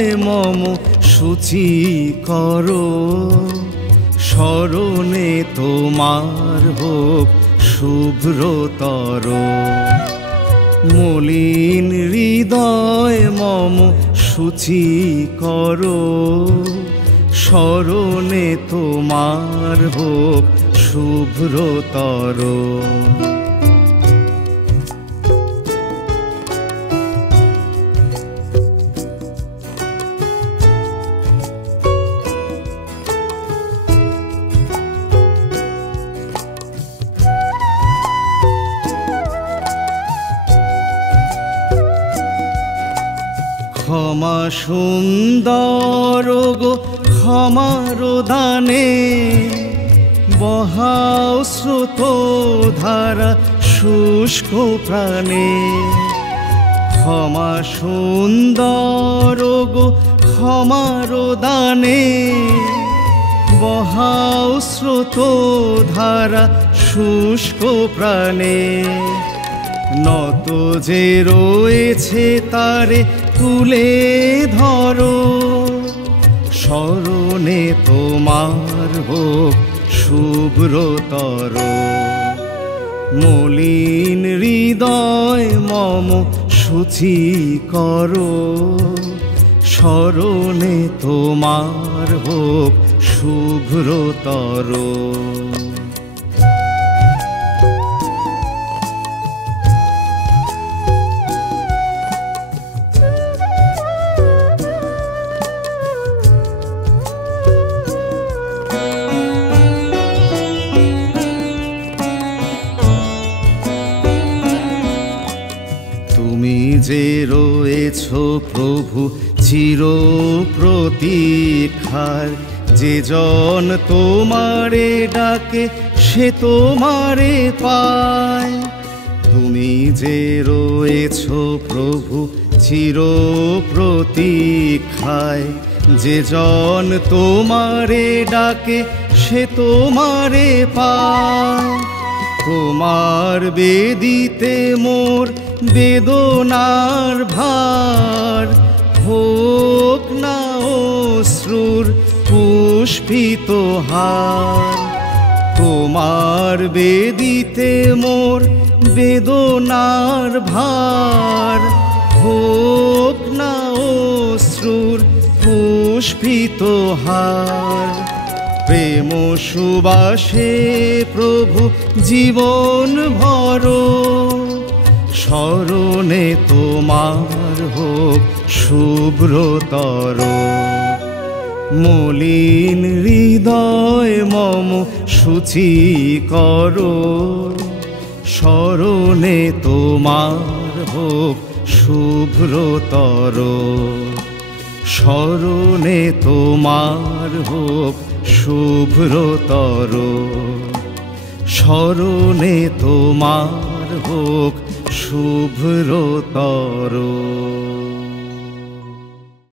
হৃদয় মম শুচি করো, স্মরণে তোমার হোক শুভ্রতর। মলিন হৃদয় মম শুচি করো, স্মরণে তোমার হোক শুভ্রতর। ক্ষমা সুন্দর গো ক্ষমার দানে, বহাও স্রোত ধারা শুষ্ক প্রাণে। ক্ষমা সুন্দর গো ক্ষমার দানে, বহাও স্রোত ধারা শুষ্ক প্রাণে। নত যে রয়েছে তারে তুলে ধরো, স্মরণে তোমার হোক শুভ্রতর। মলিন হৃদয় মম শুচি করো, স্মরণে তোমার হোক শুভ্রতর। তুমি যে রয়েছ প্রভু চির প্রতীক্ষার, যে জন তোমারে ডাকে সে তোমারে পায়। তুমি যে রয়েছ প্রভু চির প্রতীক্ষায়, যে জন তোমারে ডাকে সে তোমারে পায়। তোমার বেদিতে মোর বেদনার ভার, হোক না অশ্রুর পুষ্পিত হার। তোমার বেদিতে মোর বেদনার ভার, হোক না অশ্রুর পুষ্পিত হার। প্রেম সুবাসে প্রভু জীবন ভরো, স্মরণে তোমার হোক শুভ্রতর। মলিন হৃদয় মম শুচি করো, স্মরণে তোমার হোক শুভ্রতর। স্মরণে তোমার হোক শুভ্রতর। স্মরণে তোমার হোক শুভ্রতর।